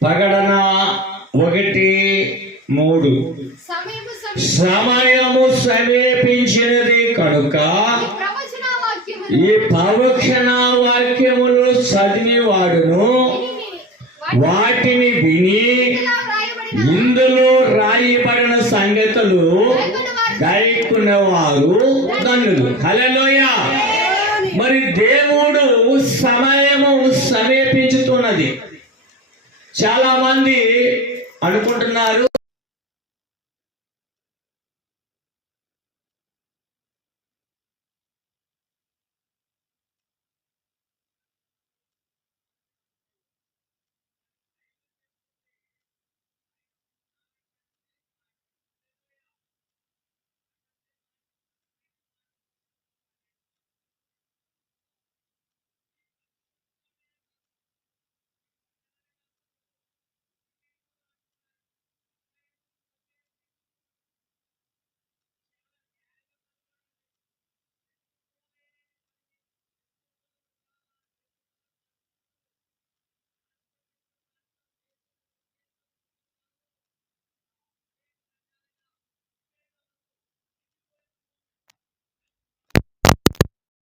ప్రకటన ఒకటి మూడు. సమయము సమీపించినది కనుక ప్రవచన ఈ ప్రవక్షణ వాక్యములు చదివేవాడును. వాటిని విని ఇందులో రాయబడిన సంగతులు గాయకునేవారు ధనులు హలోయ మరి దేవుడు సమయము సమీపించుతున్నది. చాలా మంది అనుకుంటున్నారు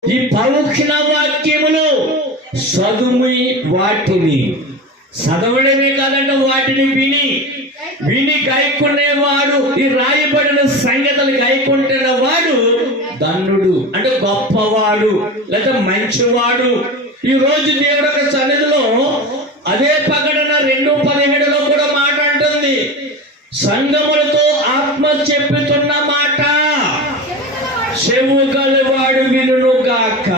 ఈ పరోక్షణ వాక్యములు చదువు వాటిని. చదవడమే కాదంట వాటిని విని విని గాయకునేవాడు ఈ రాయబడిన సంగతులు గాయకుంటున్న వాడు ధనుడు. అంటే గొప్పవాడు లేదా మంచివాడు. ఈ రోజు దేవుడు ఒక సన్నిధిలో అదే ప్రకటన రెండు పదిహేడులో కూడా మాట అంటుంది సంగము ఆత్మ చెప్పుతున్న మాట చెవు గలవాడు వినును గాక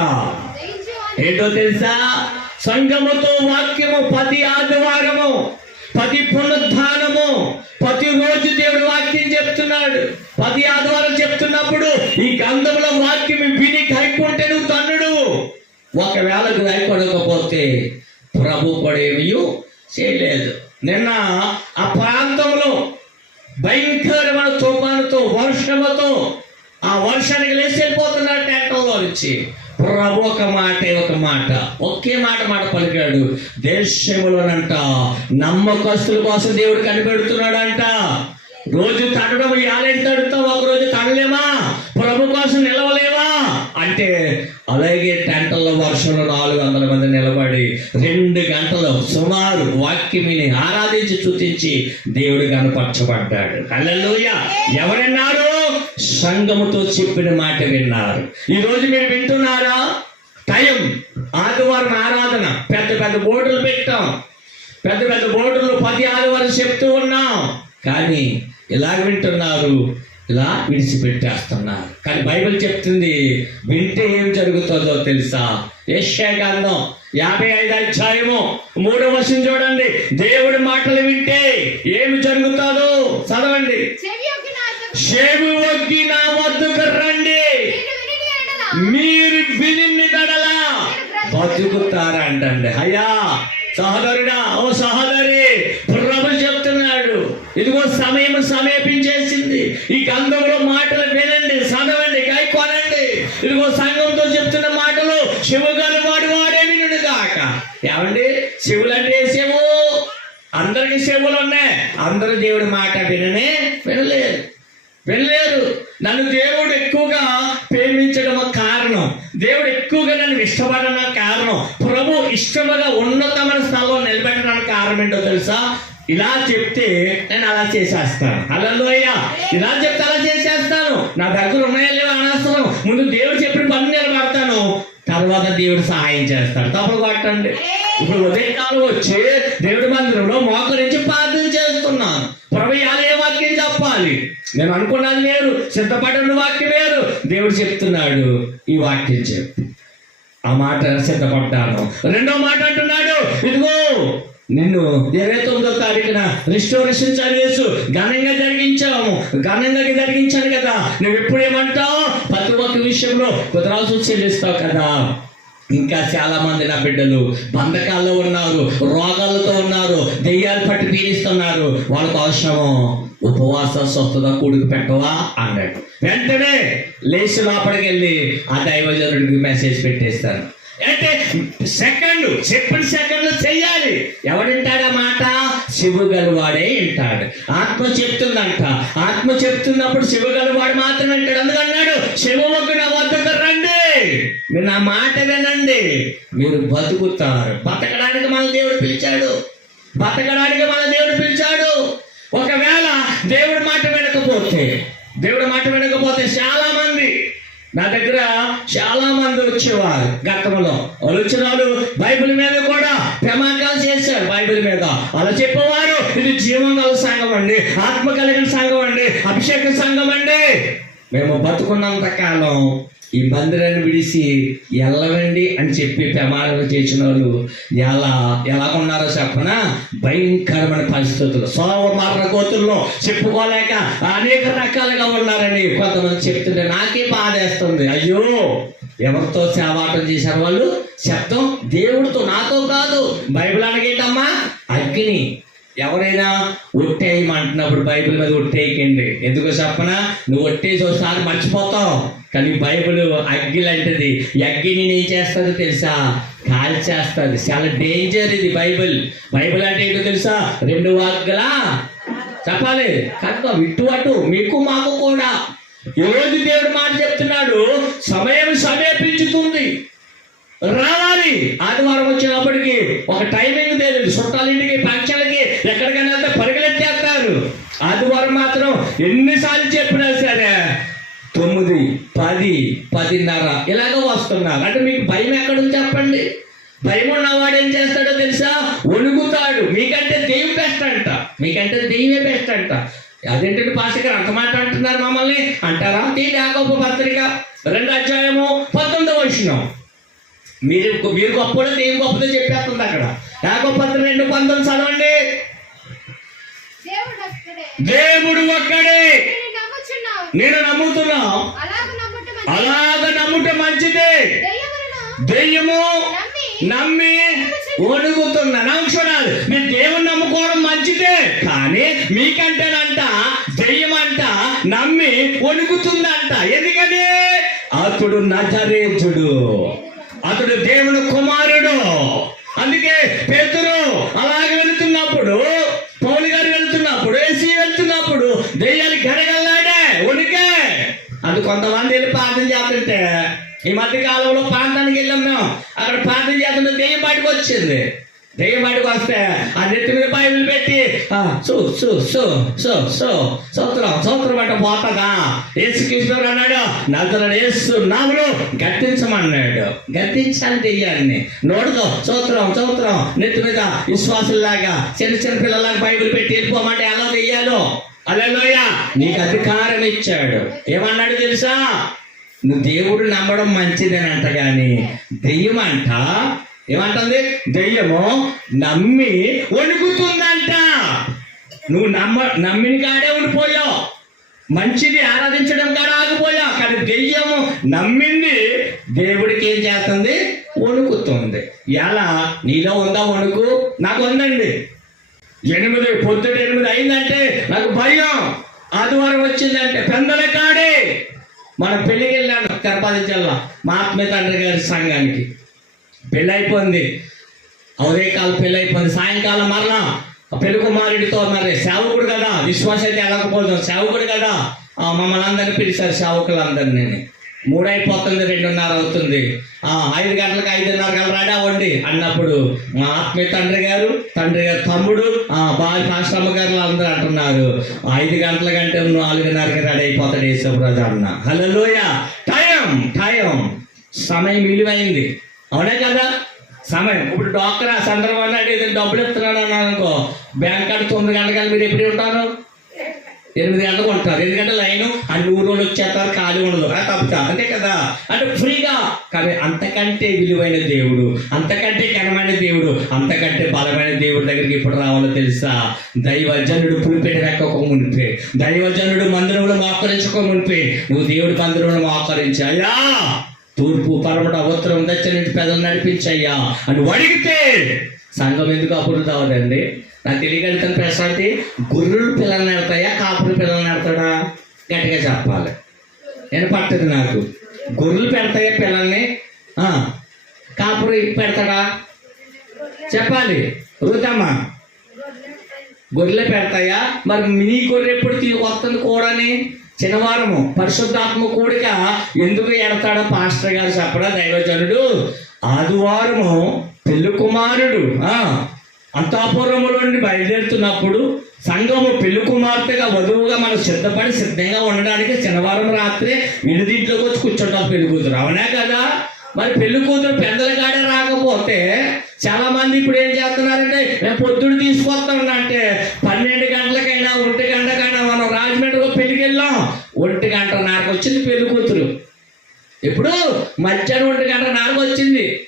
ఏంటో తెలుసా? సంగముతో వాక్యము ప్రతి ఆదివారము ప్రతి పునరుద్ధానము ప్రతి రోజు దేవుడు వాక్యం చెప్తున్నాడు. ప్రతి ఆదివారం చెప్తున్నప్పుడు ఈ గంధంలో వాక్యం విని కైకుంటే నువ్వు తన్నుడు. ఒకవేళ కైకొనకపోతే ప్రభు కూడా ఏమీ చేయలేదు. నిన్న ఆ ప్రాంతంలో భయంకరమైన తుఫానుతో వర్షముతో ఆ వర్షానికి లేచి వెళ్ళిపోతున్నాడు ట్రాక్టర్లో నుంచి. ప్రభు ఒక మాట ఒక మాట. ఒకే మాట మాట పలికాడు. దేశములోనంట నమ్మకస్తుల కోసం దేవుడు కనిపెడుతున్నాడంట. రోజు తడడం యాలేంటి తడుతావు? ఒక రోజు తడలేమా? ప్రభు కోసం నిలవలేవా? అంటే అలాగే టెంటల్లో వర్షంలో నాలుగు వందల మంది నిలబడి రెండు గంటలు సుమారు వాక్యమిని ఆరాధించి చూపించి దేవుడు కనపరచబడ్డాడు. హల్లెలూయ! ఎవరన్నారు? సంఘముతో చెప్పిన మాట విన్నారు. ఈ రోజు మీరు వింటున్నారా? టైం. ఆదివారం ఆరాధన. పెద్ద పెద్ద బోర్డులు పెట్టాం. పెద్ద పెద్ద బోర్డులు పది ఆదివారం చెప్తూ ఉన్నాం. కానీ ఇలా వింటున్నారు. ఇలా విడిచిపెట్టేస్తున్నారు. కానీ బైబిల్ చెప్తుంది వింటే ఏం జరుగుతుందో తెలుసా? యశాగాంధం యాభై ఐదు అధ్యాయము మూడవ వర్షం చూడండి. దేవుడి మాటలు వింటే ఏమి జరుగుతుందో చదవండి. షేము వగ్గి నా వద్దకు రండి. మీరు విని కడలా బతుకుతారా అంటండి. అయ్యా సహోదరుడా ఓ సహోదరి ప్రభు చెప్తున్నాడు. ఇదిగో సమయం సమీపించేసింది. ఈ గంధంలో మాటలు వినండి చదవండి కొనండి ఇదిగో సంఘంతో చెప్తున్నాడు మాటలు శివగారు వాడు వాడే వినుడు కాక ఏమండి శివులు అంటే ఏ శివు అందరికి శివులు ఉన్నాయి అందరూ దేవుడి మాట విననే వినలేదు వెళ్ళలేరు నన్ను దేవుడు ఎక్కువగా ప్రేమించడం కారణం దేవుడు ఎక్కువగా నన్ను ఇష్టపడడం కారణం ప్రభు ఇష్టముగా ఉన్నతమైన స్థలంలో నిలబెట్టడానికి కారణం ఏంటో తెలుసా ఇలా చెప్తే నేను అలా చేసేస్తాను. అలలోయ ఇలా చెప్తే అలా చేసేస్తాను. నా దగ్గర ఉన్నాయా లేవో అనవసరం ముందు దేవుడు చెప్పిన పనులు నిలబడతాను. తర్వాత దేవుడు సహాయం చేస్తాడు. తప్పుడు కొట్టండి. ఇప్పుడు ఉదయకాలం వచ్చి దేవుడి మందిరంలో మోకరించి ప్రార్థన చేస్తున్నాను. ప్రభు ఏ వాక్యం చెప్పాలి. నేను అనుకున్నాను వేరు. సిద్ధపడిన వాక్యం వేరు. దేవుడు చెప్తున్నాడు ఈ వాక్యం చెప్పు. ఆ మాట సిద్ధపడ్డాను. రెండో మాట అంటున్నాడు. ఇదిగో నిన్ను ఇరవై తొమ్మిదో తారీఖున రిస్టోరేషన్ సర్వీస్ ఘనంగా జరిగించాము. ఘనంగా జరిగించాను కదా. నువ్వు ఎప్పుడు ఏమంటావు? ప్రతి ఒక్క విషయంలో కుదరాల్సి చెల్లిస్తావు కదా. ఇంకా చాలా మంది నా బిడ్డలు బంధకాల్లో ఉన్నారు రోగాలతో ఉన్నారు దెయ్యాలు పట్టి పీడిస్తున్నారు. వాళ్ళకు అవసరము ఉపవాస స్వస్థత కూడికి పెట్టవా? అన్నాడు. వెంటనే లేచి లోపలికి వెళ్ళి ఆ దైవజనుడికి మెసేజ్ పెట్టేస్తాను. అంటే సెకండ్ చెప్పిన సెకండ్ చెయ్యాలి. ఎవడింటాడా ఆ మాట? శివగలవాడే వింటాడు ఆత్మ చెప్తుందంట. ఆత్మ చెప్తున్నప్పుడు శివగలవాడు మాత్రం వింటాడు అందుకన్నాడు శివముకు నా వద్దకు రండి. మీరు నా మాట వినండి. మీరు బతుకుతారు. బతకడానికి మన దేవుడు పిలిచాడు. బతకడానికి మన దేవుడు పిలిచాడు. ఒకవేళ దేవుడు మాట వినకపోతే దేవుడు మాట వినకపోతే చాలా మంది నా దగ్గర చాలా మంది వచ్చేవారు గతంలో. వాళ్ళు వచ్చిన వాళ్ళు బైబిల్ మీద కూడా ప్రమాణాలు చేశారు బైబిల్ మీద. అలా చెప్పేవారు ఇది జీవం గల సంఘం అండి ఆత్మ కలిగిన సంఘం అండి అభిషేక సంఘం అండి. మేము బతుకున్నంత కాలం ఈ మందిరాన్ని విడిసి ఎల్లవండి అని చెప్పి ప్రమాణాలు చేసిన వాళ్ళు ఎలా ఎలా ఉన్నారో చెప్పనా? భయంకరమైన పరిస్థితులు. సోమవార కోతుల్లో చెప్పుకోలేక అనేక రకాలుగా ఉన్నారని కొంతమంది చెప్తుంటే నాకే బాధేస్తుంది. అయ్యో ఎవరితో సేవాటం చేశారు వాళ్ళు? శబ్దం దేవుడితో నాతో కాదు. బైబిల్ అడిగేటమ్మా అగ్ని. ఎవరైనా ఒట్టేయమంటున్నప్పుడు బైబిల్ మీద ఒట్టేయకండి. ఎందుకు చెప్పనా? నువ్వు ఒట్టేసి ఒకసారి మర్చిపోతావు. కానీ బైబిల్ అగ్గి లాంటిది అగ్గిని ఏం చేస్తుందో తెలుసా? కాల్చేస్తుంది. చాలా డేంజర్ ఇది బైబిల్. బైబిల్ అంటే ఏంటో తెలుసా? రెండు వాగ్గలా. చెప్పాలి. కనుక ఇటు అటు మీకు మాకు కూడా. ఈ రోజు దేవుడు మాట చెప్తున్నాడు సమయం సమీపించుతుంది. రావాలి. ఆదివారం వచ్చినప్పటికి ఒక టైమింగ్ తెలియదు. చుట్టాలింటికి పంచ ఎక్కడికైనా వెళ్తే పరిగెత్తేస్తారు ఆదివారం మాత్రం ఎన్నిసార్లు చెప్పినా సరే తొమ్మిది పది పదిన్నర ఇలాగ వస్తున్నారు. అంటే మీకు భయం ఎక్కడ చెప్పండి. భయం ఉన్నవాడు ఏం చేస్తాడో తెలుసా? వణుకుతాడు. మీకంటే దేవి బెస్ట్ అంట. మీకంటే దేవే బెస్ట్ అంట. అదేంటంటే పాస్టర్ అంత మాట అంటున్నారు మమ్మల్ని? అంటారా? ఈ యాకోబు పత్రిక రెండు అధ్యాయము పంతొమ్మిదో వచ్చినాం మీరు మీరు గొప్పలో దేవి గొప్పదో చెప్పేస్తుంది అక్కడ. యాకోబు పత్రిక రెండు పంతొమ్మిది చదవండి. దేవుడు ఒక్కడే. నేను నమ్ముతున్నా. అలాగ నమ్ముట మంచిది. దెయ్యము నమ్మి వణుకుతున్నా నాకు చూడాలి మీరు దేవుని నమ్ముకోవడం మంచిదే. కానీ మీకంటేనంట దెయ్యం అంట నమ్మి వణుకుతుందంట ఎందుకని? అతడు నజరేజుడు అతడు దేవుని కుమారుడు. అందుకే పేతురు అలాగే వెళుతున్నప్పుడు పౌలు గారు వెళ్తున్నప్పుడు ఏసీ వెళ్తున్నప్పుడు దెయ్యాలు గడగల్లాడే ఉనికే అది కొంతమంది వెళ్ళి ప్రార్థన చేస్తుంటే ఈ మధ్య కాలంలో ప్రాంతానికి వెళ్ళాం మేము అక్కడ ప్రార్థన చేస్తుంటే దెయ్యం బయటకు వచ్చింది. దెయ్యం బయటకు వస్తే ఆ నెత్తి మీద బైబిల్ పెట్టి సో సో సో సో సో సు సూత్రం సూత్రం అంటే పోతుందా? కృష్ణుడు అన్నాడు? నజర ఏసు నాములు గద్దించమన్నాడు. గద్దించాలి దెయ్యాన్ని నోడుతో సూత్రం సూత్రం నెత్తి మీద విశ్వాసుల్లాగా చిన్న చిన్న పిల్లలాగా బైబిల్ పెట్టి వెళ్ళిపోమంటే ఎలా దెయ్యాలు అలలోయ నీకు అధికారం ఇచ్చాడు. ఏమన్నాడు తెలుసా? నువ్వు దేవుడు నమ్మడం మంచిదని అంట కానీ దెయ్యం అంట ఏమంటుంది? దెయ్యము నమ్మి వణుకుతుందంట. నువ్వు నమ్మ నమ్మిన కాడే ఉండిపోయావు. మంచిది ఆరాధించడం కాడ ఆగిపోయావు. కానీ దెయ్యము నమ్మింది దేవుడికి ఏం చేస్తుంది? వణుకుతుంది. ఎలా? నీలో ఉందా వణుకు? నాకు ఉందండి. ఎనిమిది పొద్దుట ఎనిమిది అయిందంటే నాకు భయం. ఆదివారం వచ్చిందంటే పెందల కాడే. మన పెళ్ళికి వెళ్ళాను తిరుపతి జిల్లా. మా ఆత్మీయ తండ్రి గారి సంఘానికి. పెళ్ళి అయిపోయింది ఉదయకాలం పెళ్ళి అయిపోయింది సాయంకాలం మరలా ఆ పెళ్ళి కుమారుడితో మరి సేవకుడు కదా. విశ్వాసం అయితే వెళ్ళకపోతాం సేవకుడు కదా. మమ్మల్ని అందరిని పిలిచారు సేవకులందరినీ. మూడైపోతుంది రెండున్నర అవుతుంది. ఐదు గంటలకు ఐదున్నర గంటల రెడీ అవ్వండి అన్నప్పుడు మా ఆత్మీయ తండ్రి గారు తండ్రి గారు తమ్ముడు ఆ బావి పాశ్రమ గారు అందరూ అంటున్నారు. ఐదు గంటల కంటే నాలుగున్నరకి రెడీ అయిపోతాడు యేసుప్రజ అన్న. హలోయ టైం టైం. సమయం విలువైంది. అవునే కదా సమయం. ఇప్పుడు డాక్టర్ ఆ సందర్భంలో అడిగి డబ్బులు ఇస్తున్నాడు అన్నాను అనుకో బ్యాంక్ కార్డు తొమ్మిది గంటలకు మీరు ఎప్పుడు ఉంటారు? ఎనిమిది గంటలకు ఉంటారు. ఎందుకంటే లైన్ ఆ నూరు రోజులు వచ్చేస్తారు ఖాళీ ఉండదు. ఆ తప్పుతా. అంతే కదా? అంటే ఫ్రీగా. కానీ అంతకంటే విలువైన దేవుడు అంతకంటే ఘనమైన దేవుడు అంతకంటే బలమైన దేవుడి దగ్గరికి ఇప్పుడు రావాలో తెలుసా? దైవజనుడు పులిపెట్టి రెక్కక మునిపే దైవజనుడు మందిరంలో మోకరించుకో మునిపే నువ్వు దేవుడి మందిరంలో మోకరించాయా తూర్పు పరమట ఉత్తరం దచ్చనింటి పెదలు నడిపించయ్యా అని అడిగితే సంఘం ఎందుకు అభివృద్ధి అవ్వదండి? నాకు తెలియగలుగుతాను ప్రశాంతి. గుర్రులు పిల్లలు నడతాయా? కాపులు పిల్లలు నడతాడా? గట్టిగా చెప్పాలి. నేను పట్టదు నాకు. గొర్రెలు పెడతాయా పిల్లల్ని? ఆ, పెడతాడా? చెప్పాలి. రుతమ్మా గొర్రెలు పెడతాయా? మరి నీ గొర్రె ఎప్పుడు వస్తుంది కూడని? చిన్నవారము పరిశుద్ధాత్మ కూడిక ఎందుకు ఎడతాడో పాస్టర్ గారు చెప్పడా దైవజనుడు? ఆదివారము పెళ్ళి కుమారుడు ఆ అంతాపురములో బయలుదేరుతున్నప్పుడు సంఘము పెళ్ళి కుమార్తెగా వధువుగా మనం సిద్ధపడి సిద్ధంగా ఉండడానికి శనివారం రాత్రి విడిదింట్లోకి వచ్చి కూర్చుంటాం పెళ్ళి కూతురు. అవునా కదా? మరి పెళ్ళి కూతురు పెద్దల కాడే రాకపోతే చాలా మంది ఇప్పుడు ఏం చేస్తున్నారంటే మేము పొద్దుడు తీసుకొస్తానంటే పన్నెండు గంటలకైనా ఒంటి గంటకైనా మనం రాజమండ్రిలో పెళ్ళికి వెళ్ళాం ఒంటి గంట నాకు వచ్చింది పెళ్ళి కూతురు. ఇప్పుడు మధ్యాహ్నం ఒంటి గంట నాలుగు వచ్చింది.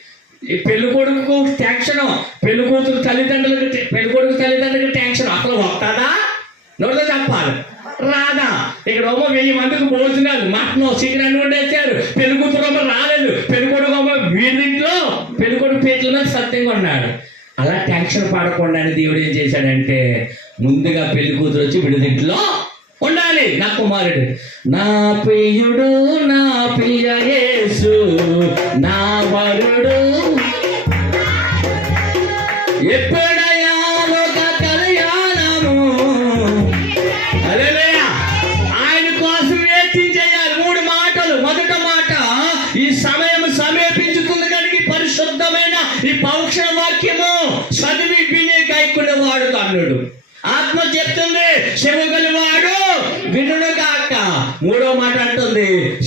పెళ్ళి కొడుకు ట్యాక్షన్ పెళ్ళి కూతురు తల్లిదండ్రులకు పెళ్ళి కొడుకు తల్లిదండ్రులకు ట్యాక్షన్ అసలు వస్తుందా? నోట్లో చెప్పాలి. రాదా? ఇక్కడ ఒక వెయ్యి మందికి భోజనాలు మటన్ చికెన్ వండేసారు పెళ్ళి కూతురు అమ్మ రాలేదు. పెళ్ళి కొడుకు అమ్మ వీళ్ళింట్లో పెళ్ళి కొడుకు పేట్ల మీద సత్యంగా ఉన్నాడు. అలా టెన్షన్ పడకుండా దేవుడు ఏం చేశాడంటే ముందుగా పెళ్ళి కూతురు వచ్చి విడిదింట్లో ఉండాలి. నా కుమారుడు. నా ప్రియుడు నా ప్రియ నా వరుడు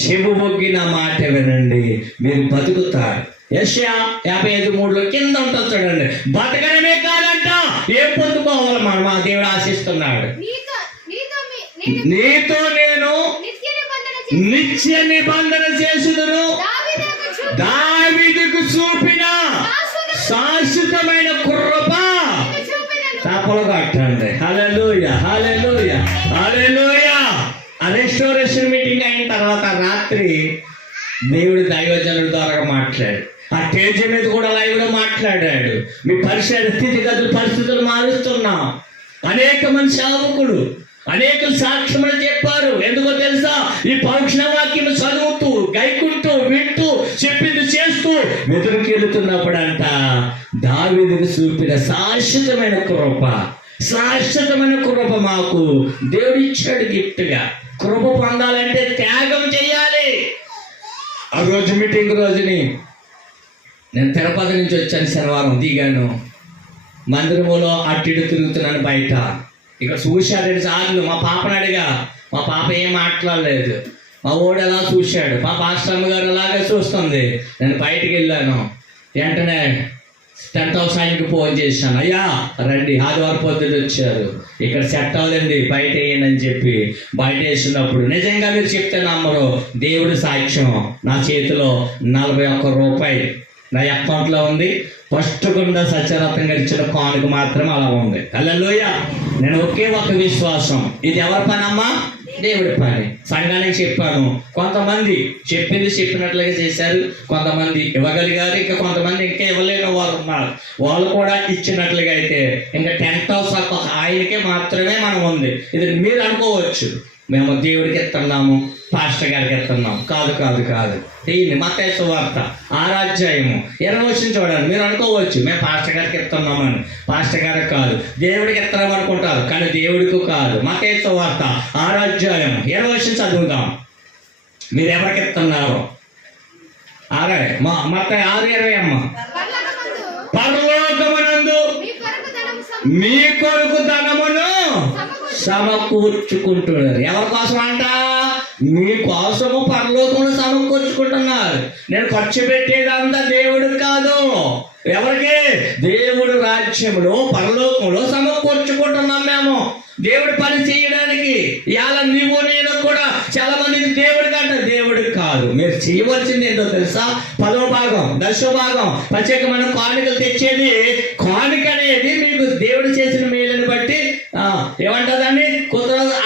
చెవు మొగ్గిన మాట వినండి మీరు బతుకుతారు. యశ్యా యాభై ఐదు మూడులో కింద ఉంటుంది చూడండి. బతకడమే కాదంట ఏం పొందుకోవాలి మనం మా దేవుడు ఆశిస్తున్నాడు. నీతో నేను నీతో నేను నిత్య నిబంధన చేసుదును దావీదుకు చూపి దావీదుకు చూపిన శాశ్వత శాశ్వతమైన కృప. నీకు చూపినను. దేవుడు దైవజనుల ద్వారా మాట్లాడు ఆ స్టేజ్ మీద కూడా లైవ్ కూడా మాట్లాడాడు. మీ పరిసర స్థితిగతులు పరిస్థితులు మారుస్తున్నాం. అనేక మంది సేవకుడు అనేక సాక్ష్యములు చెప్పారు. ఎందుకో తెలుసా? ఈ పౌక్షణ వాక్యం చదువుతూ గైకుంటూ వింటూ చెప్పింది చేస్తూ వెతురికి అంట దావీదుకు చూపిన శాశ్వతమైన కృప. శాశ్వతమైన కృప మాకు. దేవుడిచ్చాడు గిఫ్ట్గా. కృప పొందాలంటే త్యాగం చేయాలి. ఆ రోజు మీటింగ్ రోజుని నేను తిరుపతి నుంచి వచ్చాను శనివారం దిగాను మందిరములో అటు ఇటు తిరుగుతున్నాను బయట. ఇక్కడ చూశాడు సార్లు మా పాపని అడిగా మా పాప ఏం మాట్లాడలేదు. మా ఓడు ఎలా చూశాడు? మా పాస్టమ్మ గారు అలాగే చూస్తుంది? నేను బయటికి వెళ్ళాను. వెంటనే టెంట్ హౌస్ ఆయనకి ఫోన్ చేశాను. అయ్యా రండి. ఆదివారం పొద్దున్న వచ్చారు. ఇక్కడ సెట్ అవ్వదండి బయట వేయండి అని చెప్పి బయట వేసినప్పుడు నిజంగా మీరు చెప్తే నమ్మరు. దేవుడి సాక్ష్యం. నా చేతిలో నలభై ఒక్క రూపాయి. నా అకౌంట్లో ఉంది. ఫస్ట్ గుండా సత్యరత్నం గడిచిన ఇచ్చిన కానుక మాత్రం అలా ఉంది. అల్లలోయ నేను ఒకే ఒక విశ్వాసం. ఇది ఎవరి పని అమ్మా? దేవుడి పని. సంఘానికి చెప్పాను. కొంతమంది చెప్పింది చెప్పినట్లుగా చేశారు. కొంతమంది ఇవ్వగలిగారు. ఇంకా కొంతమంది ఇంకా ఇవ్వలేని వారు ఉన్నారు. వాళ్ళు కూడా ఇచ్చినట్లుగా అయితే ఇంకా టెంట్ హౌస్ ఆయనకే మాత్రమే మనం ఉంది. ఇది మీరు అనుకోవచ్చు. మేము దేవుడికి ఇస్తున్నాము పాస్టర్ గారికి ఇస్తున్నాం కాదు కాదు కాదు. దీన్ని మతేశ్వ వార్త ఆరాధ్యాయము. ఇరవై వచ్చిన చూడండి మీరు అనుకోవచ్చు మేము పాస్టర్ గారికి ఇస్తున్నామని పాస్టర్ గారికి కాదు దేవుడికి ఇస్తున్నాం అనుకుంటారు కానీ దేవుడికి కాదు. మతేశ్వ వార్త ఆరాధ్యాయం ఇరవై వచ్చిన చదువుదాం. మీరు ఎవరికి ఇస్తున్నారు ఆరే మా మత ఆరు ఇరవై అమ్మ. పరలోకమునందు మీ కొరకు ధనమును సమకూర్చుకుంటున్నారు. ఎవరి కోసం అంట మీ కోసము సమకూర్చుకుంటున్నారు. నేను ఖర్చు పెట్టేదంతా దేవుడికి కాదు. ఎవరికి? దేవుడు రాజ్యములో పరలోకంలో సమకూర్చుకుంటున్నాం మేము. దేవుడి పని చేయడానికి ఇవాళ నీవు నేను కూడా చాలా మంది ఇది దేవుడికి అంట దేవుడికి కాదు. మీరు చేయవలసింది ఏంటో తెలుసా? పదో భాగం దశ భాగం. ప్రత్యేకమైన కానుకలు తెచ్చేది కానుక అనేది మీకు దేవుడు చేసిన మేలుని బట్టి ఆ, ఏమంటదని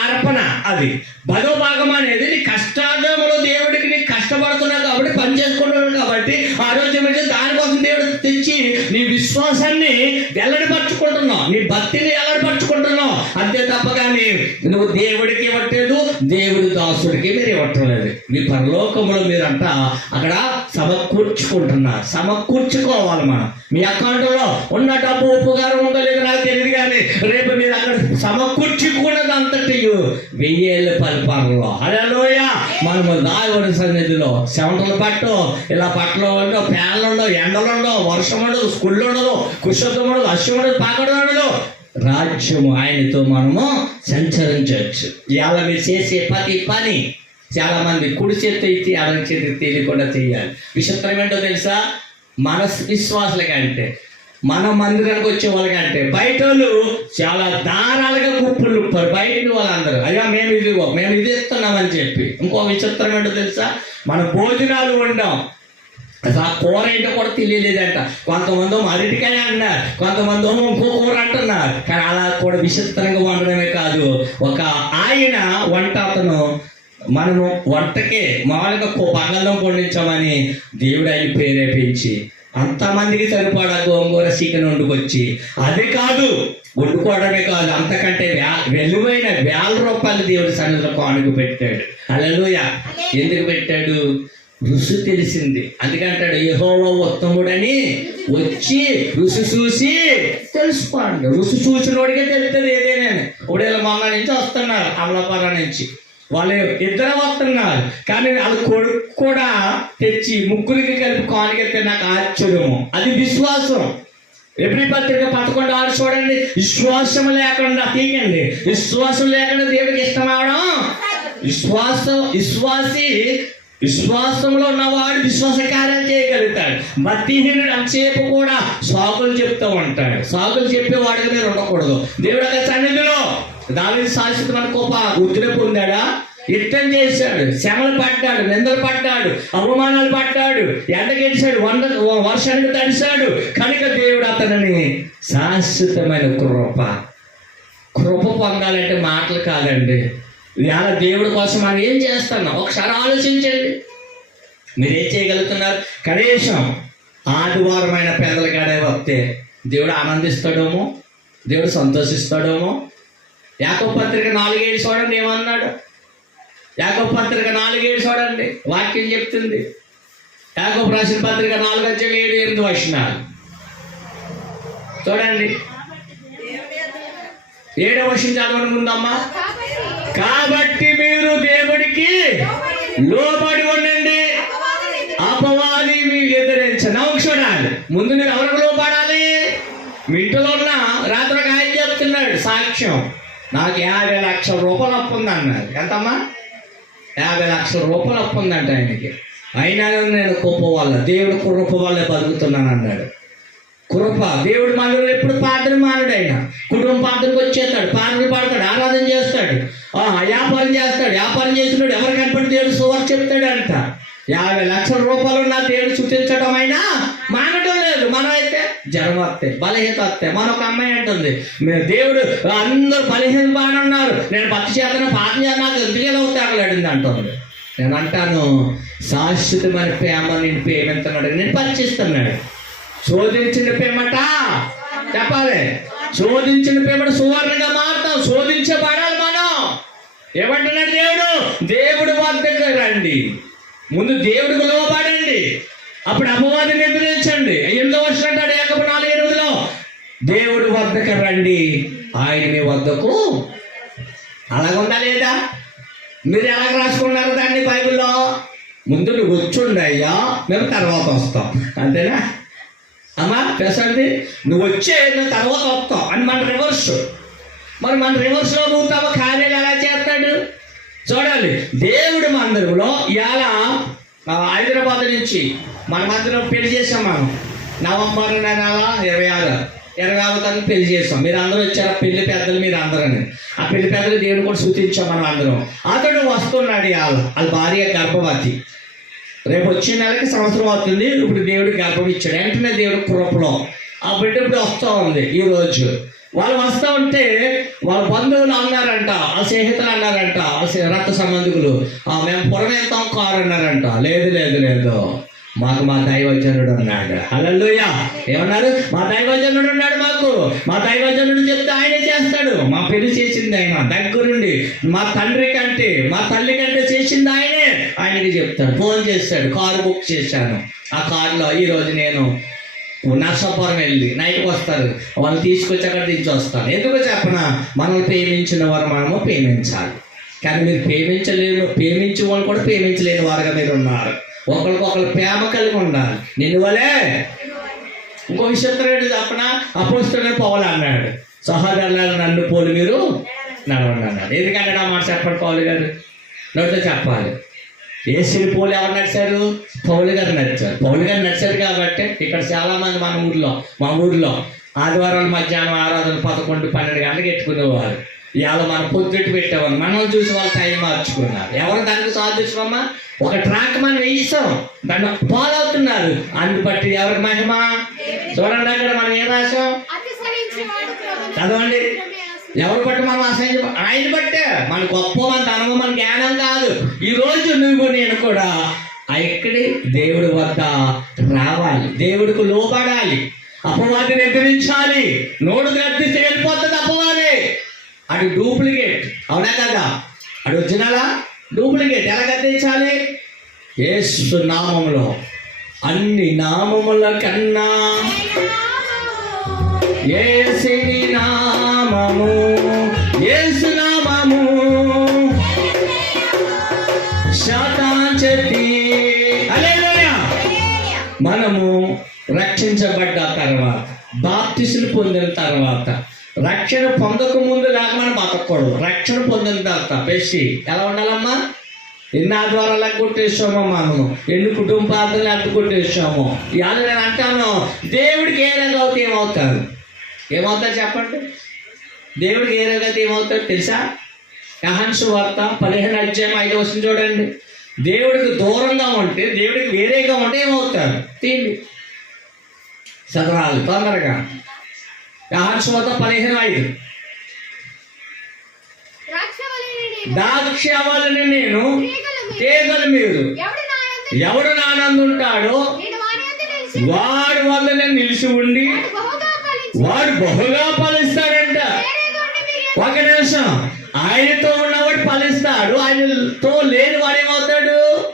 అర్పణ అది. పదో భాగం అనేది నీ కష్టార్థములు దేవుడికి నీ కష్టపడుతున్నావు కాబట్టి పని చేసుకుంటున్నావు కాబట్టి ఆరోగ్యం అంటే దానికోసం దేవుడు తెచ్చి నీ విశ్వాసాన్ని వెల్లడిపరుచుకుంటున్నావు. నీ భక్తిని వెల్లడిపరుచుకుంటున్నావు. అంతే తప్ప కానీ నువ్వు దేవుడికి ఇవ్వట్లేదు దేవుని దాసుడికి మీరు ఇవ్వటం లేదు. మీ పరలోకంలో మీరంట అక్కడ సమకూర్చుకుంటున్నారు. సమకూర్చుకోవాలి మనం. మీ అకౌంట్లో ఉన్న డబ్బు ఉపకారం ఉందో లేదో నాకు తెలియదు కానీ రేపు మీరు అక్కడ సమకూర్చుకున్నది అంతటి వెయ్యేళ్ళ పరిపాలనలో. అలలోయ మనము దాగుడి సన్నిధిలో సెవెంటలు పట్టు ఇలా పట్టలో ఉండవు ఫ్యాన్లు ఉండవు ఎండలు ఉండవు వర్షం ఉండదు స్కూళ్ళు ఉండదు కుషత్వం ఉండదు అశ్వం ఉండదు పాకడం ఉండదు. రాజ్యము ఆయనతో మనము సంచరించవచ్చు. ఇవాళ మీరు చేసే ప్రతి పని చాలా మంది కుడి చేతి అయితే అడని చేతి తెలియకుండా చేయాలి. విచిత్రం ఏంటో తెలుసా? మన విశ్వాసుల కంటే మన మందిరానికి వచ్చే వాళ్ళకంటే బయట వాళ్ళు చాలా దారాలుగా కుప్పలు ఉప్పారు బయట వాళ్ళందరూ అయ్యా మేము ఇది మేము ఇది ఇస్తున్నామని చెప్పి. ఇంకో విచిత్రం ఏంటో తెలుసా? మన భోజనాలు వండాం. అసలు ఆ కూర ఏంటో కూడా తెలియలేదంట. కొంతమంది అరటికాయ అంటున్నారు కొంతమంది ఏమో ఇంకో కూర అంటున్నారు. కానీ అలా కూడా విచిత్రంగా వండడమే కాదు. ఒక ఆయన వంట అతను మనము వంటకే మామూలుగా కో- బంగాళం పండించామని దేవుడు ఆయన ప్రేరేపించి అంతమందికి సరిపడా గోంగూర చికెన్ వండుకొచ్చి అది కాదు వండుకోవడమే కాదు అంతకంటే వెలువైన వేల రూపాయలు దేవుడి సన్నిధిలో కానుక పెట్టాడు. అలలోయ ఎందుకు పెట్టాడు? రుసు తెలిసింది. అందుకంటాడు యెహోవా ఉత్తముడని వచ్చి రుసు చూసి తెలుసుకోండి. రుసు చూసినోడికే తెలుస్తుంది ఏదైనా. ఒకడేళ్ళ మొన్న నుంచి వస్తున్నారు అమలాపురం నుంచి. వాళ్ళు ఇద్దరు వస్తున్నారు. కానీ వాళ్ళ కొడుకు కూడా తెచ్చి ముగ్గురికి కలిపి కానికెత్తే నాకు ఆశ్చర్యము. అది విశ్వాసం. ఎప్పుడు పత్రిక పదకొండు ఆరు చూడండి. విశ్వాసం లేకుండా తీయండి. విశ్వాసం లేకుండా దేవుడికి ఇష్టం అవడం విశ్వాసం విశ్వాసి విశ్వాసంలో ఉన్నవాడు విశ్వాస కార్యాలు చేయగలుగుతాడు. భక్తిహీనుడు అంతసేపు కూడా సాకులు చెప్తూ ఉంటాడు. సాకులు చెప్పేవాడికి మీరు ఉండకూడదు. దేవుడు అక్కడ సన్నిధిలో దాని శాశ్వతమైన కోప ఉద్రే పొందాడా? యుద్ధం చేశాడు. శ్రమలు పడ్డాడు. నిందలు పడ్డాడు. అవమానాలు పడ్డాడు. ఎండగెడిచాడు వంద వర్షానికి తడిశాడు. కనుక దేవుడు అతనిని శాశ్వతమైన కృప. కృప పొందాలంటే మాటలు కాదండి. ఇవాళ దేవుడి కోసం మనం ఏం చేస్తున్నాం ఒకసారి ఆలోచించండి. మీరు ఏం చేయగలుగుతున్నారు? కనీసం ఆదివారమైన పేదల వస్తే దేవుడు ఆనందిస్తాడేమో? దేవుడు సంతోషిస్తాడేమో? యాకో పత్రిక నాలుగేడు చూడండి ఏమన్నాడు? యాకో పత్రిక నాలుగేడు చూడండి వాక్యం చెప్తుంది. యాకో రాసిన పత్రిక నాలుగు వచ్చే ఏడు ఎనిమిది వచ్చినారు చూడండి. ఏడవ వర్షం చదవడం ముందమ్మా. కాబట్టి మీరు దేవుడికి లోబడి ఉండండి. అపవాది మీకు ఎదురించను చూడాలి. ముందు మీరు ఎవరికి లోపడాలి మీ ఇంటిలో ఉన్న రాత్రి ఆయన చెప్తున్నాడు సాక్ష్యం. నాకు యాభై లక్షల రూపాయలు అప్పు ఉందన్నారు ఎంతమ్మా? యాభై లక్షల రూపాయలు అప్పు ఉందంట ఆయనకి. అయినా నేను కుప్ప వల్ల దేవుడు కృప వల్లే బతుకుతున్నాను అన్నాడు. కృప. దేవుడు మనలో ఎప్పుడు పాత్ర మానడు ఆయన కుటుంబ పాత్రకు వచ్చేస్తాడు పాత్ర పాడతాడు ఆరాధన చేస్తాడు. ఆ, వ్యాపారం చేస్తాడు వ్యాపారం చేసినప్పుడు ఎవరు కనపడి దేవుడు సువార్ చెప్తాడు అంట యాభై లక్షల రూపాయలు నా దేవుడు చూపించడం అయినా మానడం లేదు. మనం అయితే జ్వరం వస్తే బలహీత వస్తాయి మన ఒక అమ్మాయి అంటుంది మేము దేవుడు అందరూ బలహీన బాగానే ఉన్నారు. నేను భక్తి చేతను పాఠం చేత నాకు ఎందుకు అవుతాడలేడింది అంటుంది. నేను అంటాను శాశ్వతమైన ప్రేమ నేను ప్రేమిస్తున్నాడు నేను పరిచిస్తున్నాడు శోధించిన పేమట? చెప్పాలి. శోధించిన పేమట సువర్ణగా మారుతాం శోధించబడాలి మనం. ఏమంటున్నాడు దేవుడు? దేవుడు వద్దకు రండి. ముందు దేవుడికి లోపడండి అప్పుడు అమ్మవారిని నిద్రించండి ఎనిమిదో వర్షం అంటాడు ఏకపు నాలుగు ఎనిమిదిలో. దేవుడు వద్దకు రండి. ఆయన మీ వద్దకు అలాగుందా లేదా? మీరు ఎలా రాసుకున్నారు దాన్ని బైబిల్లో? ముందు నువ్వు వచ్చుండయ్యా మేము తర్వాత వస్తాం. అంతేనా? అమ్మా పెసండి నువ్వు వచ్చే నువ్వు తర్వాత వస్తావు అని మన రివర్స్ మరి మన రివర్స్లో పోతామో తమ కార్యాలు ఎలా చేస్తాడు? చూడాలి. దేవుడి మందిరంలో ఇలా హైదరాబాద్ నుంచి మన మందిరం పెళ్ళి చేసాం మనం. నవంబర్ నెల ఇరవై ఆరు. ఇరవై ఆరు తను పెళ్ళి చేసాం మీరు అందరూ వచ్చారు? పెళ్ళి పెద్దలు మీరు అందరూ ఆ పెళ్ళి పెద్దలు దేవుడు కూడా సూచించాం మనం అందరం. అతడు వస్తున్నాడు ఇవాళ. వాళ్ళ భార్య గర్భవతి. రేపు వచ్చే నెలకి సంవత్సరం అవుతుంది. ఇప్పుడు దేవుడు గర్భం ఇచ్చాడు. వెంటనే దేవుడు కృపలో ఆ బిడ్డ ఇప్పుడు వస్తూ ఉంది ఈ రోజు. వాళ్ళు వస్తూ ఉంటే వాళ్ళ బంధువులు అన్నారంట వాళ్ళ స్నేహితులు అన్నారంట వాళ్ళ రక్త సంబంధికులు. "ఆ, మేము పురం వెళ్తాం కారు అన్నారంట. లేదు లేదు లేదు. మాకు మా దైవజనుడు ఉన్నాడు. హల్లెలూయా. ఏమన్నారు? మా దైవజనుడు ఉన్నాడు మాకు. మా దైవజనుడు చెప్తే ఆయనే చేస్తాడు. మా పెళ్ళి చేసింది ఆయన. దగ్గరుండి. మా తండ్రి కంటే మా తల్లి కంటే చేసింది ఆయనే. ఆయనకి చెప్తాడు. ఫోన్ చేస్తాడు. కారు బుక్ చేశాను. ఆ కారులో ఈరోజు నేను నర్సాపురం వెళ్ళి నైట్కి వస్తారు. వాళ్ళు తీసుకొచ్చి అక్కడ దించి వస్తాను ఎందుకు చెప్పన? మనల్ని ప్రేమించిన వారు మనము ప్రేమించాలి. కానీ మీరు ప్రేమించలేరు ప్రేమించే వాళ్ళు కూడా ప్రేమించలేని వారుగా మీరు ఉన్నారు. ఒకరికొకరు ప్రేమ కలిగి ఉండాలి. నిన్ను వలే ఇంకో విషయం చెప్పన? అపోస్తుడే పౌలు అన్నాడు. సహోదరులను నన్ను పోలు మీరు నడవండి ఎందుకంటే నా మాట చెప్పండి పౌలు గారు? నోటితో చెప్పాలి. ఏసుని పోలు ఎవరు నడిచారు? పౌలు గారు నడిచారు. పౌలు గారు నడిచారు కాబట్టి ఇక్కడ చాలా మంది మన ఊర్లో మా ఊర్లో ఆదివారం మధ్యాహ్నం ఆరాధన పదకొండు పన్నెండు గంటలకు ఎట్టుకునేవారు ఇవాళ మనం పొద్దుట్టు పెట్టేవారు మనం చూసి వాళ్ళు టైం మార్చుకున్నారు. ఎవరు దానికి సాధించమమ్మా ఒక ట్రాక్ మనం వేయిస్తాం. దాన్ని ఫాలో అవుతున్నారు. అందుని బట్టి ఎవరికి మహిమ? చూడండి అక్కడ మనం ఏం రాసాం చదవండి. ఎవరు బట్టి మనం అసహ్యం ఆయన బట్టే మన గొప్ప మన ధనము మన జ్ఞానం కాదు. ఈ రోజు నువ్వు నేను కూడా ఆ ఎక్కడి దేవుడి వద్ద రావాలి. దేవుడికి లోపడాలి అపవాదిని ఎదిరించాలి నోడు గర్దిస్తే వెళ్ళిపోతుంది అపవాది. అది డూప్లికేట్. అవునా కదా? అది ఒరిజినలా? డూప్లికేట్. ఎలా గద్దించాలి? ఏసు నామంలో అన్ని నామముల కన్నా ఏసిని నామము ఏసు నామము శాతాంచతి మనము రక్షించబడ్డ తర్వాత బాప్తిసులు పొందిన తర్వాత రక్షణ పొందక ముందు లాగా మనం బతకూడదు రక్షణ పొందిన తర్వాత బెస్సి ఎలా ఉండాలమ్మా? ఎన్ని ఆదివారాలు కొట్టేసామో మనము. ఎన్ని కుటుంబ ప్రార్థనలు అడ్డు కొట్టేసామో ఇవాళ నేను అంటాను దేవుడికి ఏ రంగు అవుతే ఏమవుతారు? ఏమవుతారు చెప్పండి? దేవుడికి ఏ రంగు అయితే ఏమవుతారు తెలుసా? యహన్సు వార్త పదిహేను అధ్యాయం ఐదు వస్తుంది చూడండి. దేవుడికి దూరంగా ఉంటే దేవుడికి వేరేగా ఉంటే ఏమవుతారు? తీయండి చదవాలి తొందరగా. ద్రాక్షవల్లిని నేను, దాక్షవలని నేను తీగలు మీరు. ఎవడు నానందుంటాడో వాడి వల్లనే నిలిచి ఉండి వాడు బహుగా ఫలిస్తాడంట. మీరు ఒక నిమిషం. ఆయనతో ఉన్నవాడు ఫలిస్తాడు. ఆయనతో లేని వాడు ఏమవుతాడు?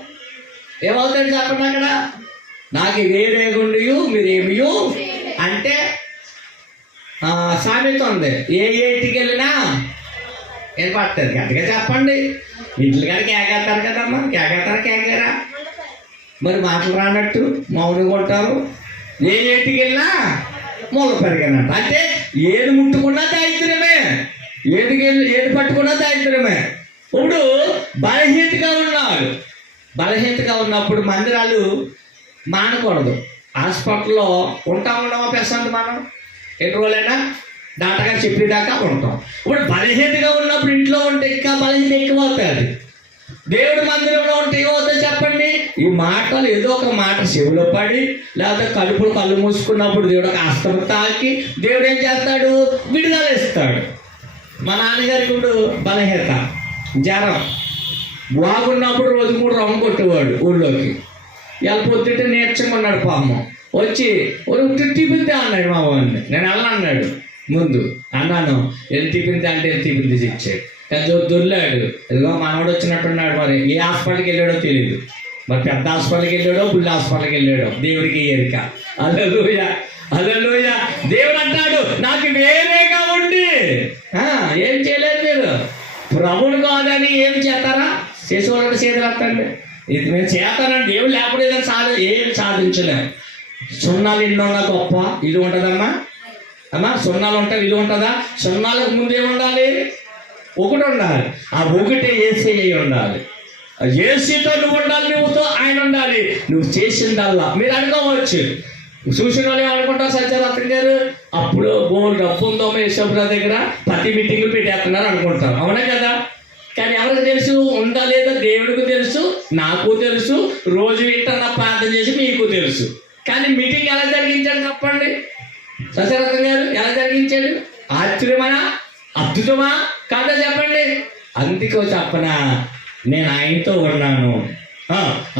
ఏమవుతాడు చెప్పండి అక్కడ? నాకు వేరే గుండియు మీరేమియు? అంటే సామెత ఉంది ఏ ఏటికి వెళ్ళినా ఏం గట్టిగా చెప్పండి. ఇంట్లో కానీ కేకేస్తారు కదమ్మా. కేకేస్తారు కేకేరా? మరి మాటలు రానట్టు మౌనం కొట్టారు ఏ ఏటికి వెళ్ళినా మూల పెరిగినట్టు అంటే ఏది ముట్టుకున్నా దాయిత్రమే ఏదికి వెళ్ళి ఏది పట్టుకున్నా దాయిత్రమే ఇప్పుడు బలహీనతగా ఉన్నాడు. బలహీనతగా ఉన్నప్పుడు మందిరాలు మానకూడదు. హాస్పిటల్లో ఉంటా ఉండమా పెసండి మనం ఎన్ని రోజులైనా డాక్టర్ చెప్పేదాకా ఉంటాం. ఇప్పుడు బలహీనగా ఉన్నప్పుడు ఇంట్లో ఉంటే ఇంకా బలహీన ఎక్కువ అవుతుంది దేవుడి మందిరంలో ఉంటే ఏమవుతుంది చెప్పండి? ఈ మాటలు ఏదో ఒక మాట చెవిలో పడి లేకపోతే కడుపులు కళ్ళు మూసుకున్నప్పుడు దేవుడు ఒక అస్తం తాకి దేవుడు ఏం చేస్తాడు? విడుదల ఇస్తాడు. మా నాన్నగారికి ఇప్పుడు బలహీనత జ్వరం. బాగున్నప్పుడు రోజు మూడు రౌండ్ కొట్టేవాడు ఊళ్ళోకి ఇలా పొద్దుటే నేర్చుకున్నాడు పాము వచ్చి ఒక టిఫిన్ తే అన్నాడు మా వాడిని. నేను అలా అన్నాడు. ముందు అన్నాను వెళ్ళి టిఫిన్ తే అంటే ఎన్ని టిఫిన్ తీసి ఇచ్చాడు కానీ దొల్లాడు ఇదిగో మనవాడు వచ్చినట్టున్నాడు మరి. ఏ హాస్పిటల్కి వెళ్ళాడో తెలియదు మరి పెద్ద హాస్పిటల్కి వెళ్ళాడో బుల్ల హాస్పిటల్కి వెళ్ళాడో? దేవుడికి ఎరిక అల్లలోయ అల్లలోయ. దేవుడు అంటాడు నాకు వేరేగా ఉండి. ఏం చేయలేదు మీరు? ప్రభుడు కాదని ఏం చేస్తారా? చేసేవాళ్ళంటే చేతులు ఇది మేము చేస్తానండి దేవుడు లేకపోతే ఏదైనా సాధి ఏం సాధించలేము సున్నాలు ఎన్ని గొప్ప. ఇది ఉంటుందమ్మా? అమ్మా సున్నాలు ఉంటాయి ఇది ఉంటుందా? సున్నాలకు ముందు ఉండాలి. ఒకటి ఉండాలి. ఆ ఒకటి ఏసీ ఉండాలి. ఏసీతో నువ్వు ఉండాలి నువ్వుతో ఆయన ఉండాలి. నువ్వు చేసిందల్లా. మీరు అనుకోవచ్చు. చూసిన వాళ్ళు ఏమనుకుంటారు సత్యరాత్రి గారు? అప్పుడు బోల్ డబ్బు ఉందో యశ్వర దగ్గర ప్రతి మీటింగ్లు పెట్టేస్తున్నారు అనుకుంటారు. అవునా కదా? కానీ ఎవరికి తెలుసు? ఉందా లేదా దేవుడికి తెలుసు? నాకు తెలుసు. రోజు వింటన్న ప్రార్థన చేసి మీకు తెలుసు. కానీ మీటింగ్ ఎలా జరిగించాడు చెప్పండి? దశరథ గారు ఎలా జరిగించాడు? ఆశ్చర్యమా అద్భుతమా? కాదా చెప్పండి? అందుకో చెప్పనా నేను ఆయనతో ఉన్నాను.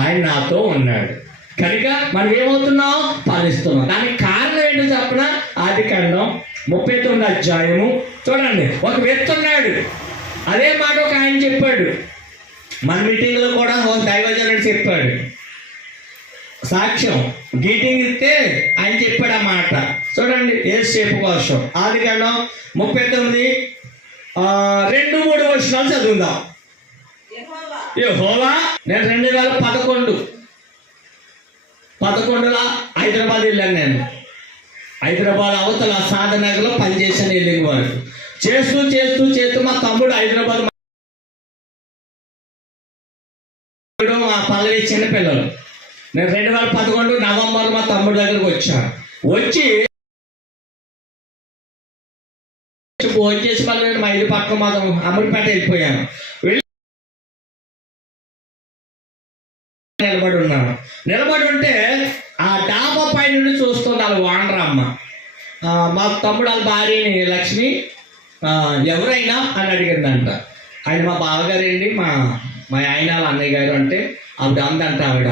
ఆయన నాతో ఉన్నాడు. కనుక మనం ఏమవుతున్నాం? పాలిస్తున్నాం. దానికి కారణం ఏంటో చెప్పన? ఆది కాండం ముప్పై తొమ్మిది అధ్యాయము. చూడండి ఒక వ్యక్తి ఉన్నాడు. అదే మాట ఒక ఆయన చెప్పాడు. మన మీటింగ్లో కూడా ఒక దైవజనుడు చెప్పాడు. సాక్ష్యం. గీటింగ్ ఇస్తే ఆయన చెప్పాడు మాట చూడండి ఏ సేపు కోసం. ఆది కాండం ముప్పై తొమ్మిది రెండు మూడు వర్షాలు చదువుదాం. హోవా నేను రెండు వేల పదకొండు. పదకొండులో హైదరాబాద్ వెళ్ళాను నేను. హైదరాబాద్ అవతల సాధనగర్లో పనిచేసాను వెళ్ళిన వారు చేస్తూ చేస్తూ చేస్తూ మా తమ్ముడు హైదరాబాద్ మా పల్లవి చిన్నపిల్లలు. నేను రెండు వేల పదకొండు నవంబర్ మా తమ్ముడు దగ్గరకు వచ్చాను వచ్చి ఫోన్ చేసి మళ్ళీ నేను మా ఇల్లు పక్క మా అమ్మడిపేట వెళ్ళిపోయాను. వెళ్ళి నిలబడి ఉన్నాను. నిలబడి ఉంటే ఆ డాబా పై నుండి చూస్తుంది వాళ్ళు వాండ్రమ్మ మా తమ్ముడు వాళ్ళ భార్యని లక్ష్మి ఎవరైనా? అని అడిగిందంట. ఆయన మా బావగారండి మా మా ఆయన వాళ్ళ అన్నయ్య గారు అంటే ఆవిడ అందంట ఆవిడ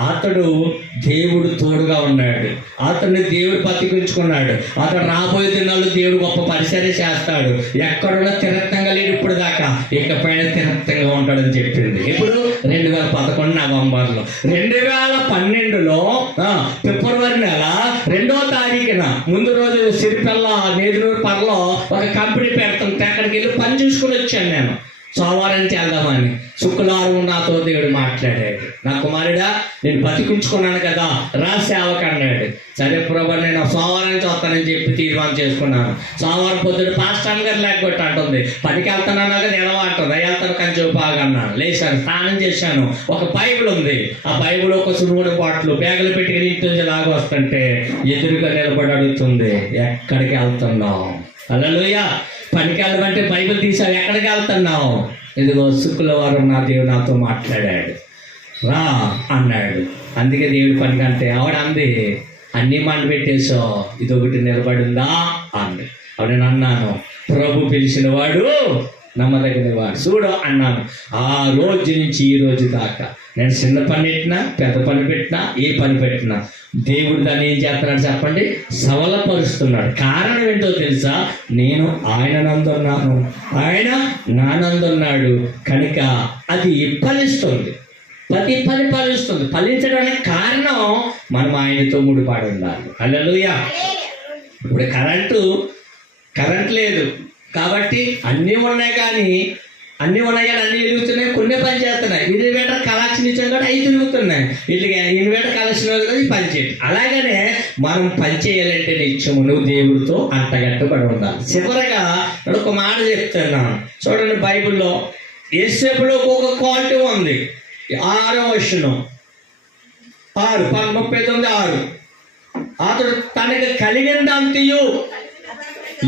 అతడు దేవుడు తోడుగా ఉన్నాడు. అతన్ని దేవుడు బతికించుకున్నాడు. అతడు రాబోయే దినాల్లో దేవుడు గొప్ప పరిచర్య చేస్తాడు. ఎక్కడున్నా తిరత్తంగా లేడు ఇప్పుడు దాకా. ఇకపైన తిరత్తంగా ఉంటాడని చెప్పింది. ఇప్పుడు రెండు వేల పదకొండు నవంబర్లో. రెండు వేల పన్నెండులో ఫిబ్రవరి నెల రెండో తారీఖున ముందు రోజు సిరిపల్ల నేదునూరు పరలో ఒక కంపెనీ పెడుతుంటే అక్కడికి వెళ్ళి పని చూసుకుని వచ్చాను నేను. సోమవారం చేద్దామని శుక్రవారం నాతో దేవుడు మాట్లాడాడు. నా కుమారుడా నేను బతికించుకున్నాను కదా రా సేవకు అన్నాడు. సరే ప్రభా నేను సోమవారం చూస్తానని చెప్పి తీర్మానం చేసుకున్నాను. సోమవారం పొద్దున్న పాస్టాన్ గారు లేకపోతే అంటుంది. పనికి వెళ్తున్నాను కదా నిలవంటుంది వెళ్తాను కానీ చూపాగన్నాను లేచాను స్నానం చేశాను. ఒక బైబిల్ ఉంది. ఆ బైబిల్ ఒక సునుగుడు పాటలు బ్యాగులు పెట్టుకుని ఇంటి నుంచి లాగా వస్తుంటే ఎదురుగా నిలబడి అడుగుతుంది ఎక్కడికి వెళ్తున్నావు? అలా పనికి వెళ్ళమంటే బైబిల్ తీసావు ఎక్కడికి వెళ్తున్నావు? ఇదిగో శుక్రవారం నా దేవుడు నాతో మాట్లాడాడు. రా అన్నాడు. అందుకే దేవుడి పనికంటే అంటే ఆవిడ అంది అన్నీ మంట పెట్టేసో ఇది ఒకటి నిలబడిందా? అంది. ఆవిడ నేను అన్నాను ప్రభు పిలిచిన వాడు నమ్మదగిన వాడు. చూడు అన్నాను ఆ రోజు నుంచి ఈ రోజు దాకా నేను చిన్న పని పెట్టినా పెద్ద పని పెట్టినా ఏ పని పెట్టినా దేవుడు దాన్ని ఏం చేస్తున్నాడు చెప్పండి? సవలపరుస్తున్నాడు. కారణం ఏంటో తెలుసా? నేను ఆయన నందున్నాను ఆయన నానందున్నాడు కనుక అది ఫలిస్తుంది. ప్రతి పని ఫలిస్తుంది. ఫలించడానికి కారణం మనం ఆయనతో ముడిపాడి ఉండాలి అల్లలుయా ఇప్పుడు కరెంటు కరెంట్ లేదు. కాబట్టి అన్నీ ఉన్నాయి కానీ అన్నీ ఉన్నాయి కానీ అన్నీ వెలుగుతున్నాయి కొన్ని పని చేస్తున్నాయి. ఇన్వేటర్ కలెక్షన్ ఇచ్చాం కూడా అవి తిరుగుతున్నాయి. ఇట్లా ఇన్వేటర్ కలెక్షన్ కూడా ఈ పని అలాగనే మనం పని చేయాలంటే నిత్యము నువ్వు దేవుడితో అంటగట్టుబడి ఉండాలి. చివరగా నేను ఒక మాట చెప్తున్నాను. చూడండి బైబిల్లో ఏసేపులో ఒక క్వాలిటీ ఉంది. ఆరో వచనం. ఆరు ముప్పై తొమ్మిది ఆరు. అతడు తనకు కలిగిందంతయు.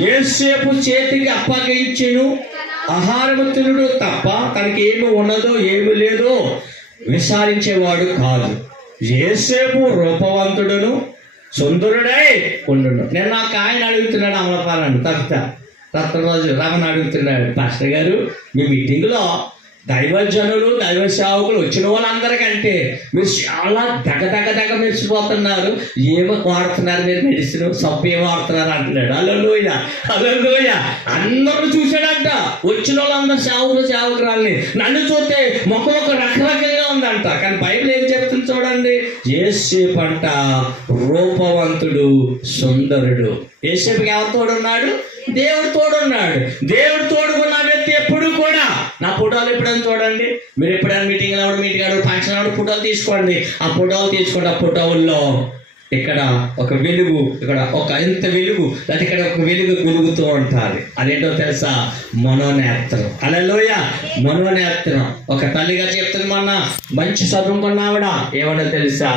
ఏసేపు చేతికి అప్పగించెను. ఆహారము తినుడు తప్ప తనకి ఏమి ఉన్నదో ఏమి లేదో విచారించేవాడు కాదు. ఏసేపు రూపవంతుడును సుందరుడై ఉండును. నేను నాకు ఆయన అడుగుతున్నాడు అమలపాలని తప్ప రత్నరాజు రమణ అడుగుతున్నాడు. పాస్టర్ గారు మీ మీటింగ్లో దైవజనులు దైవ సేవకులు వచ్చిన వాళ్ళందరికంటే మీరు చాలా దగ దగ దగ మెరిసిపోతున్నారు. ఏమో వాడుతున్నారు మీరు మెడిసిన్? సబ్బు ఏం వాడుతున్నారు అంటున్నాడు. అల్లలోయ అల్లలోయ. అందరూ చూశాడంట. వచ్చిన వాళ్ళందరూ సేవకులు సేవకురాలని. నన్ను చూస్తే ముఖం ఒక రకరకంగా ఉందంట. కానీ బైబిల్ ఏం చెప్తుంది చూడండి. ఏసేపు పంట రూపవంతుడు సుందరుడు. ఏసేపుకి ఎవరు తోడున్నాడు? దేవుడు తోడున్నాడు. దేవుడు తోడుకున్న వ్యక్తి ఎప్పుడు కూడా నా ఫోటోలు ఎప్పుడైనా చూడండి. మీరు ఎప్పుడైనా మీటింగ్ అవ్వడం మీటింగ్ అవ్వడం ఫంక్షన్ అవ్వడం ఫోటోలు తీసుకోండి. ఆ ఫోటోలు తీసుకోండి ఆ ఫోటోల్లో ఇక్కడ ఒక వెలుగు ఇక్కడ ఒక ఇంత వెలుగు లేకపోతే ఇక్కడ ఒక వెలుగు వెలుగుతూ ఉంటుంది. అదేంటో తెలుసా? మనోనేత్రం. అలలోయ మనోనేత్రం. ఒక తల్లిగా చెప్తుంది మొన్న మంచి చదువుకున్నావిడ ఏమన్నా తెలుసా?